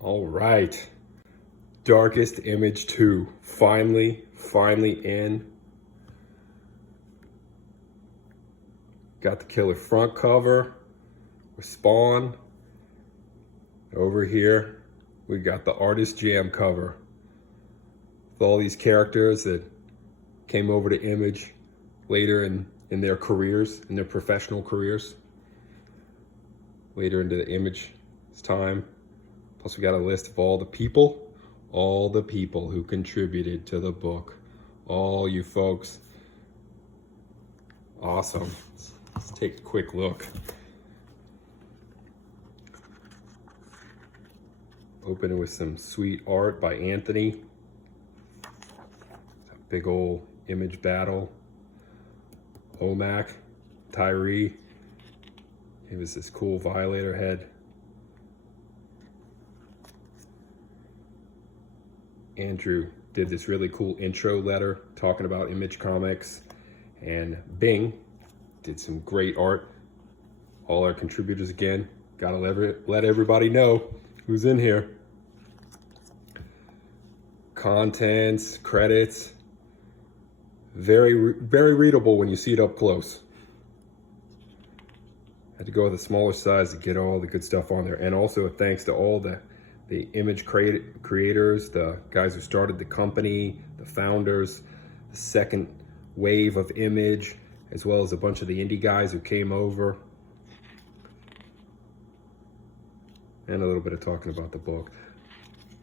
All right, Darkest Image 2, finally in. Got the killer front cover with Spawn. Over here, we got the Artist Jam cover with all these characters that came over to Image later in their careers, in their professional careers, later into the Image time. Plus we got a list of all the people who contributed to the book. All you folks. Awesome. Let's take a quick look. Open with some sweet art by Anthony. A big old Image battle. Omac, Tyree. It was this cool Violator head. Andrew did this really cool intro letter talking about Image Comics, and Bing did some great art. All our contributors again, gotta let everybody know who's in here. Contents, credits, very readable when you see it up close. Had to go with a smaller size to get all the good stuff on there, and also a thanks to all the Image creators, the guys who started the company, the founders, the second wave of Image, as well as a bunch of the indie guys who came over. And a little bit of talking about the book.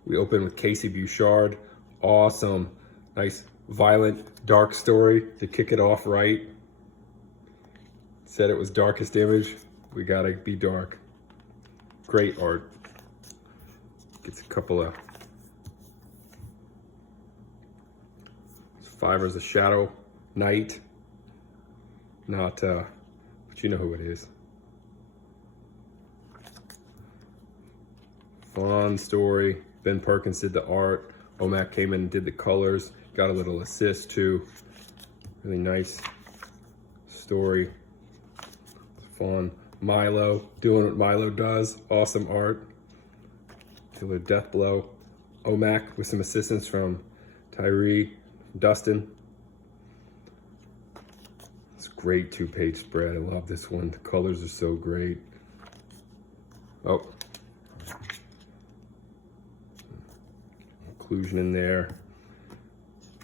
We open with Casey Bouchard. Awesome, nice, violent, dark story to kick it off right. Said it was Darkest Image. We gotta be dark. Great art. Gets a couple of Fivers of Shadow Knight. Not, but you know who it is. Fun story. Ben Perkins did the art. Omac came in and did the colors. Got a little assist too. Really nice story. Fun. Milo, doing what Milo does. Awesome art. Killer Death Blow. Omac with some assistance from Tyree, Dustin. It's a great 2-page spread. I love this one. The colors are so great. Oh. Inclusion in there.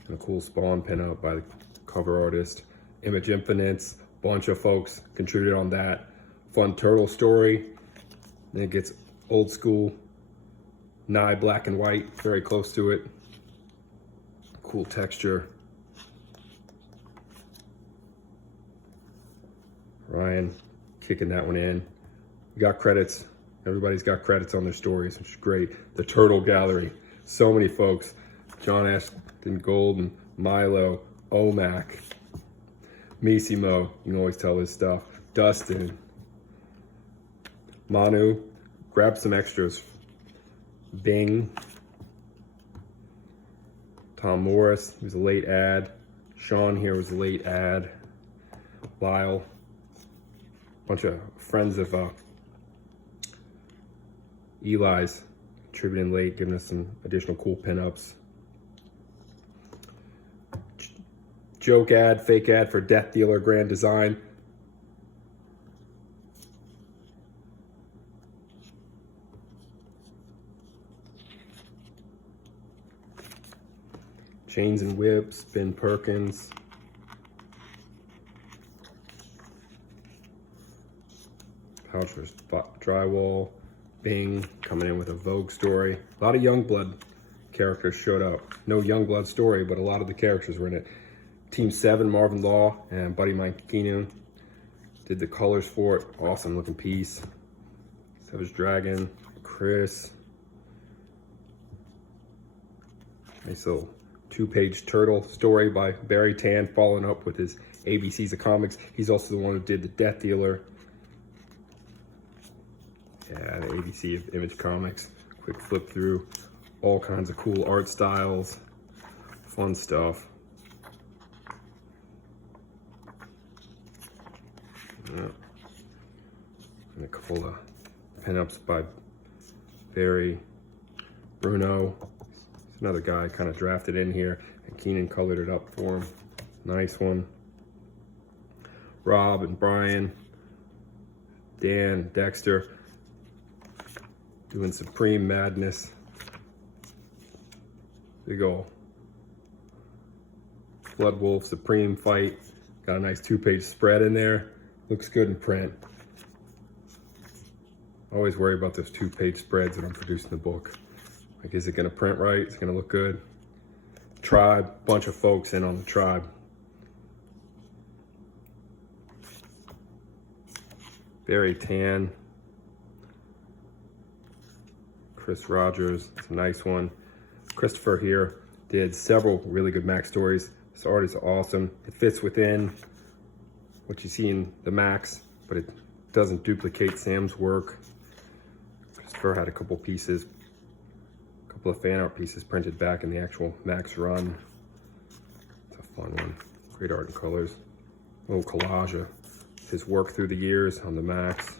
And a cool Spawn pinup by the cover artist. Image Infinites. Bunch of folks contributed on that. Fun turtle story. Then it gets old school. Nye black and white, very close to it. Cool texture. Ryan kicking that one in. We got credits. Everybody's got credits on their stories, which is great. The Turtle Gallery, so many folks. John Ashton Golden, Milo, Omac, Missimo, you can always tell his stuff. Dustin, Manu, grab some extras. Bing, Tom Morris, he was a late ad. Sean here was a late ad. Lyle, bunch of friends of Eli's contributing late, giving us some additional cool pinups. Joke ad, fake ad for Death Dealer Grand Design. Chains and Whips, Ben Perkins. Pouch for Drywall. Bing coming in with a Vogue story. A lot of Youngblood characters showed up. No Youngblood story, but a lot of the characters were in it. Team 7, Marvin Law and Buddy Mike Keenan did the colors for it. Awesome looking piece. Savage Dragon, Chris. Nice little 2-page turtle story by Barry Tan, following up with his ABCs of Comics. He's also the one who did the Death Dealer. Yeah, the ABC of Image Comics. Quick flip through. All kinds of cool art styles. Fun stuff. Yeah. And a couple of pinups by Barry Bruno, another guy kind of drafted in here, and Keenan colored it up for him. Nice one. Rob and Brian, Dan, Dexter, doing Supreme Madness. Big ol' Blood Wolf Supreme fight. Got a nice 2-page spread in there. Looks good in print. Always worry about those 2-page spreads when I'm producing the book. Like, is it gonna print right? Is it gonna look good? Tribe, bunch of folks in on the Tribe. Very tan. Chris Rogers, it's a nice one. Christopher here did several really good Max stories. This art is awesome. It fits within what you see in the Max, but it doesn't duplicate Sam's work. Christopher had a couple pieces, a couple of fan art pieces printed back in the actual Max run. It's a fun one. Great art and colors. A little collage of his work through the years on the Max.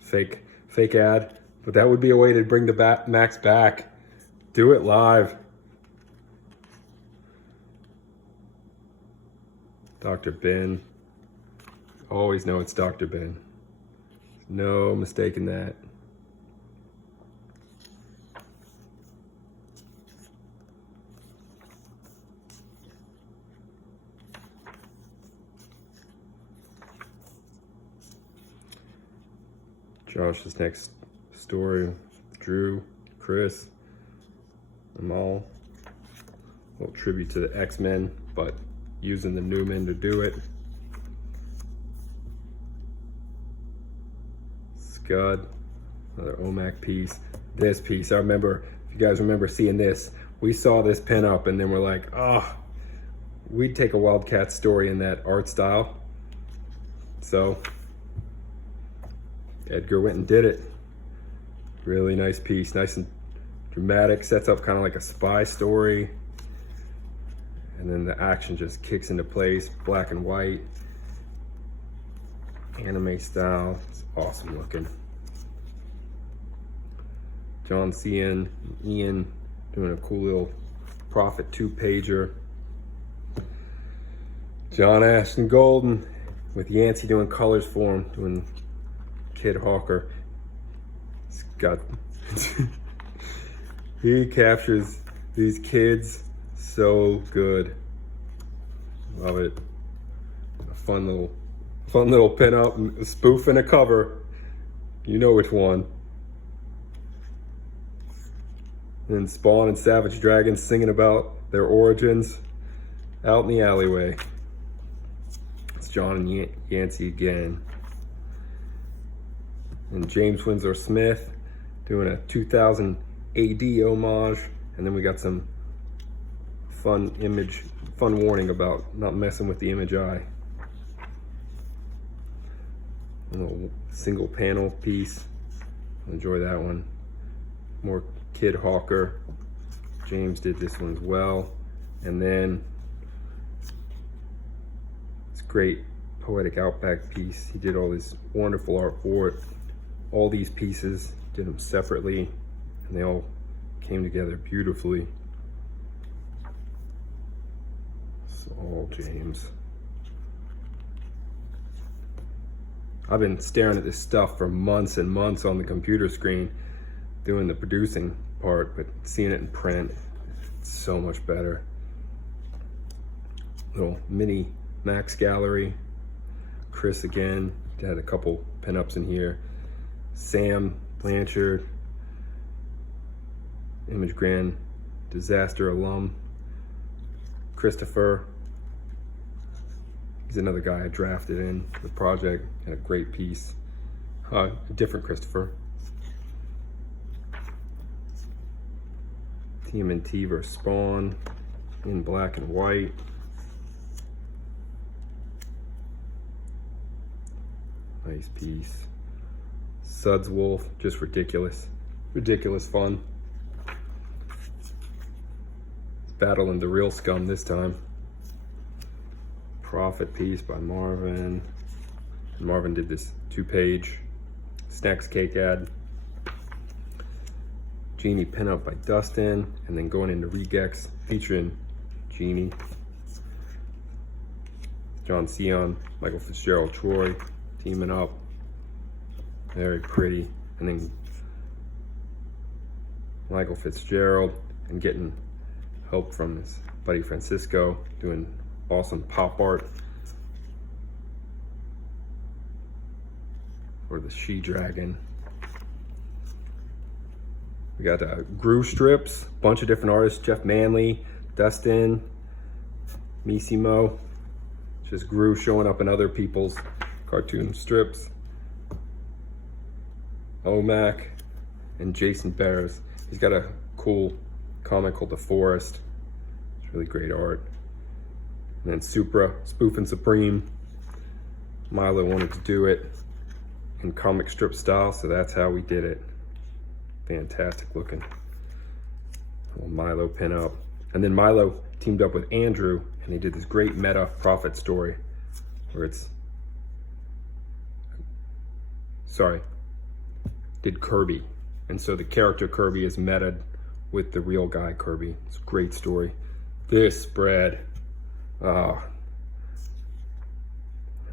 Fake ad, but that would be a way to bring the Max back. Do it live. Dr. Ben. Always know it's Dr. Ben. No mistaking that. Josh's next story, Drew, Chris, Amal. A little tribute to the X-Men, but using the Newman to do it. Scud, another OMAC piece. This piece, I remember, if you guys remember seeing this, we saw this pin up and then we're like, oh, we'd take a Wildcat story in that art style. So Edgar went and did it. Really nice piece, nice and dramatic, sets up kind of like a spy story. And then the action just kicks into place, black and white, anime style. It's awesome looking. John Cian, Ian doing a cool little Prophet 2-pager. John Ashton Golden with Yancey doing colors for him, doing Kid Hawker. It's got he captures these kids so good. Love it. A fun little pin up, a spoof and a cover. You know which one. And Spawn and Savage Dragon singing about their origins out in the alleyway. It's John and Yancey again. And James Winslow Smith doing a 2000 AD homage. And then we got some fun warning about not messing with the image eye. A little single panel piece. Enjoy that one. More Kid Hawker. James did this one as well. And then this great Poetic Outback piece. He did all this wonderful art for it. All these pieces, did them separately, and they all came together beautifully. It's all James. I've been staring at this stuff for months and months on the computer screen, doing the producing part, but seeing it in print, it's so much better. Little mini Max gallery. Chris again, had a couple pinups in here. Sam Blanchard, Image Grand Disaster alum. Christopher, he's another guy I drafted in the project, had a great piece. A different Christopher. TMNT vs. Spawn in black and white. Nice piece. Suds Wolf, just ridiculous. Ridiculous fun. Battling the real scum this time. Prophet piece by Marvin. Marvin did this 2-page Snacks Cake ad. Genie pinup by Dustin, and then going into regex featuring Genie, John Sion, Michael Fitzgerald, Troy teaming up, very pretty, and then Michael Fitzgerald and getting help from his buddy Francisco doing awesome pop art for the She-Dragon. We got Gru strips, bunch of different artists, Jeff Manley, Dustin, Missimo, just Gru showing up in other people's cartoon strips. Omac and Jason Barris. He's got a cool comic called The Forest. It's really great art. And then Supra, spoofing Supreme. Milo wanted to do it in comic strip style, so that's how we did it. Fantastic looking. Little Milo pinup. And then Milo teamed up with Andrew and he did this great meta prophet story where did Kirby. And so the character Kirby is metaed with the real guy Kirby. It's a great story. This spread,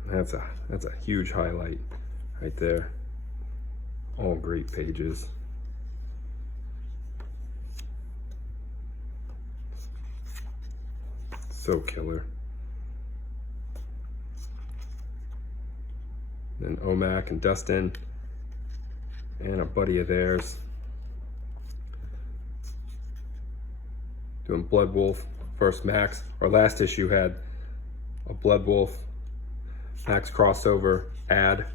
that's a huge highlight right there. All great pages. So killer. Then Omac and Dustin and a buddy of theirs doing Blood Wolf. First Max, our last issue had a Blood Wolf Max crossover ad,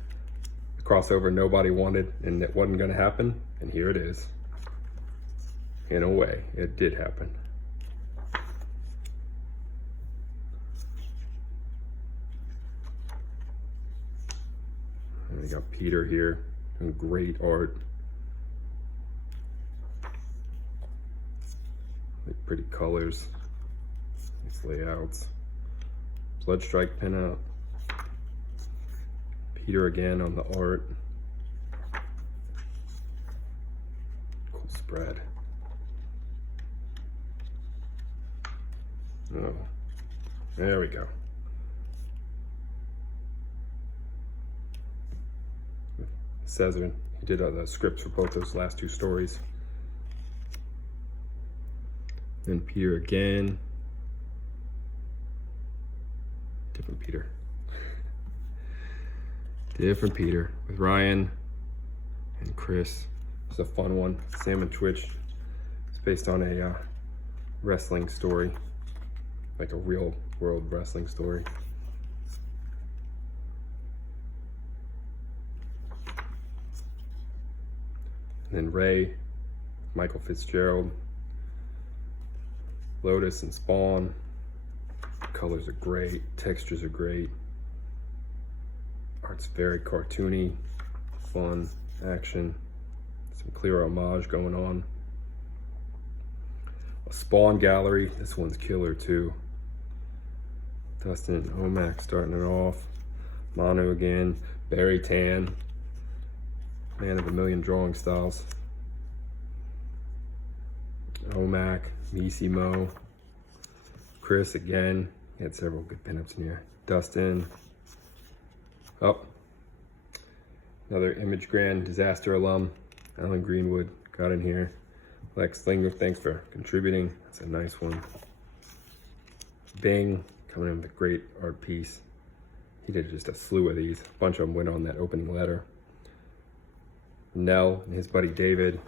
crossover nobody wanted, and it wasn't going to happen, and here it is. In a way, it did happen. And we got Peter here doing great art. Like pretty colors, nice layouts. Bloodstrike pinup. Peter again on the art. Cool spread. Oh, there we go. Cesar, he did the scripts for both those last two stories. Then Peter again. Different Peter. Different Peter with Ryan and Chris. It's a fun one. Sam and Twitch. It's based on a wrestling story, like a real world wrestling story. And then Ray, Michael Fitzgerald, Lotus and Spawn. Colors are great, textures are great. Art's very cartoony, fun, action, some clear homage going on. A Spawn gallery, this one's killer too. Dustin and Omac starting it off. Manu again, Barry Tan, man of a million drawing styles. Omac, Missimo, Chris again. He had several good pinups in here. Dustin. Oh, another Image Grand Disaster alum, Alan Greenwood, got in here. Lex Slinger, thanks for contributing. That's a nice one. Bing, coming in with a great art piece. He did just a slew of these. A bunch of them went on that opening letter. Nell and his buddy David.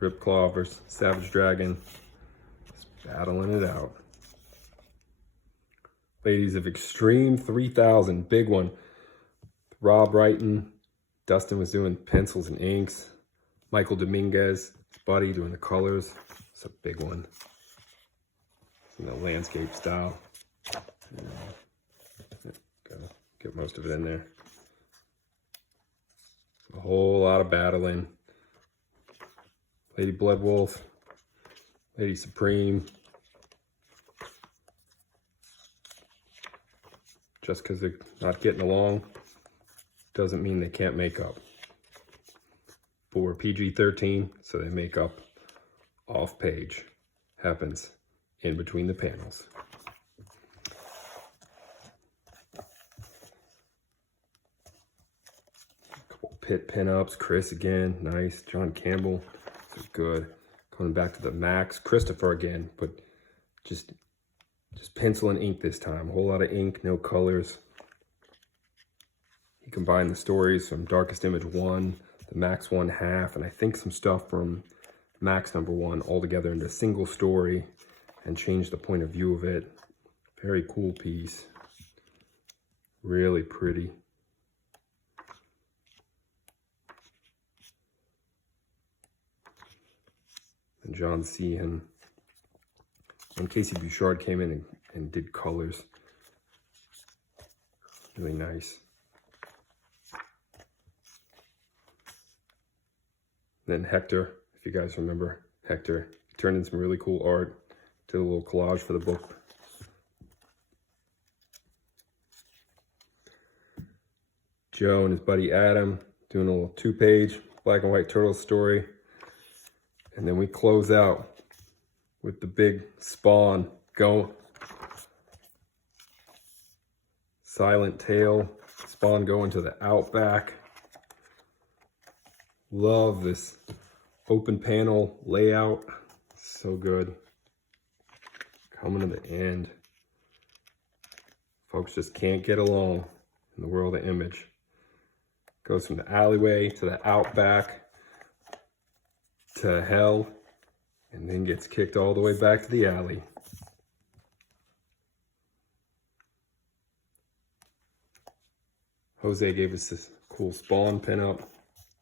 Ripclaw versus Savage Dragon. Just battling it out. Ladies of Extreme 3000, big one. Rob writing, Dustin was doing pencils and inks. Michael Dominguez, his buddy, doing the colors. It's a big one. In the landscape style. Gotta get most of it in there. A whole lot of battling. Lady Bloodwolf, Lady Supreme. Just because they're not getting along doesn't mean they can't make up. but we're PG-13, so they make up off page. Happens in between the panels. Couple Pitt pinups. Chris again, nice. John Campbell, they're good. Coming back to the Max. Christopher again, but just pencil and ink this time. A whole lot of ink, no colors. He combined the stories from Darkest Image 1, the Max 1 half, and I think some stuff from Max number 1 all together into a single story and changed the point of view of it. Very cool piece. Really pretty. And John Sehan. And Casey Bouchard came in and did colors. Really nice. Then Hector, if you guys remember Hector, turned in some really cool art. Did a little collage for the book. Joe and his buddy Adam doing a little 2-page black and white turtle story. And then we close out with the big Spawn Silent Tale. Spawn going to the Outback. Love this open panel layout. So good. Coming to the end. Folks just can't get along in the world of Image. Goes from the alleyway to the Outback to hell, and then gets kicked all the way back to the alley. Jose gave us this cool Spawn pinup,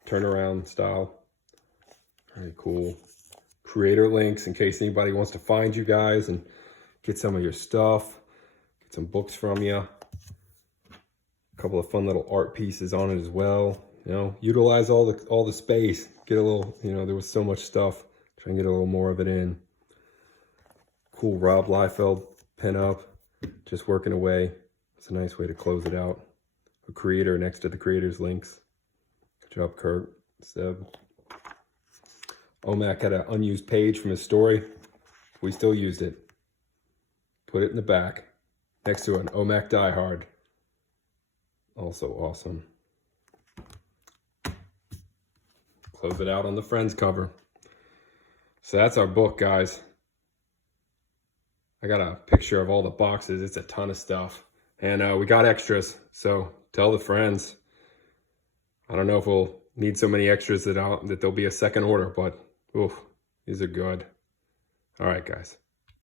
turnaround style. Very cool. Creator links in case anybody wants to find you guys and get some of your stuff, get some books from you. A couple of fun little art pieces on it as well. You know, utilize all the space. Get a little, you know, there was so much stuff. Try and get a little more of it in. Cool Rob Liefeld pinup, just working away. It's a nice way to close it out. A creator next to the creator's links. Good job, Kurt, Seb. Omac had an unused page from his story. We still used it. Put it in the back next to an Omac Die Hard. Also awesome. Close it out on the Friends cover. So that's our book, guys. I got a picture of all the boxes. It's a ton of stuff. And we got extras, so tell the friends. I don't know if we'll need so many extras that there'll be a second order, but oof, these are good. All right, guys.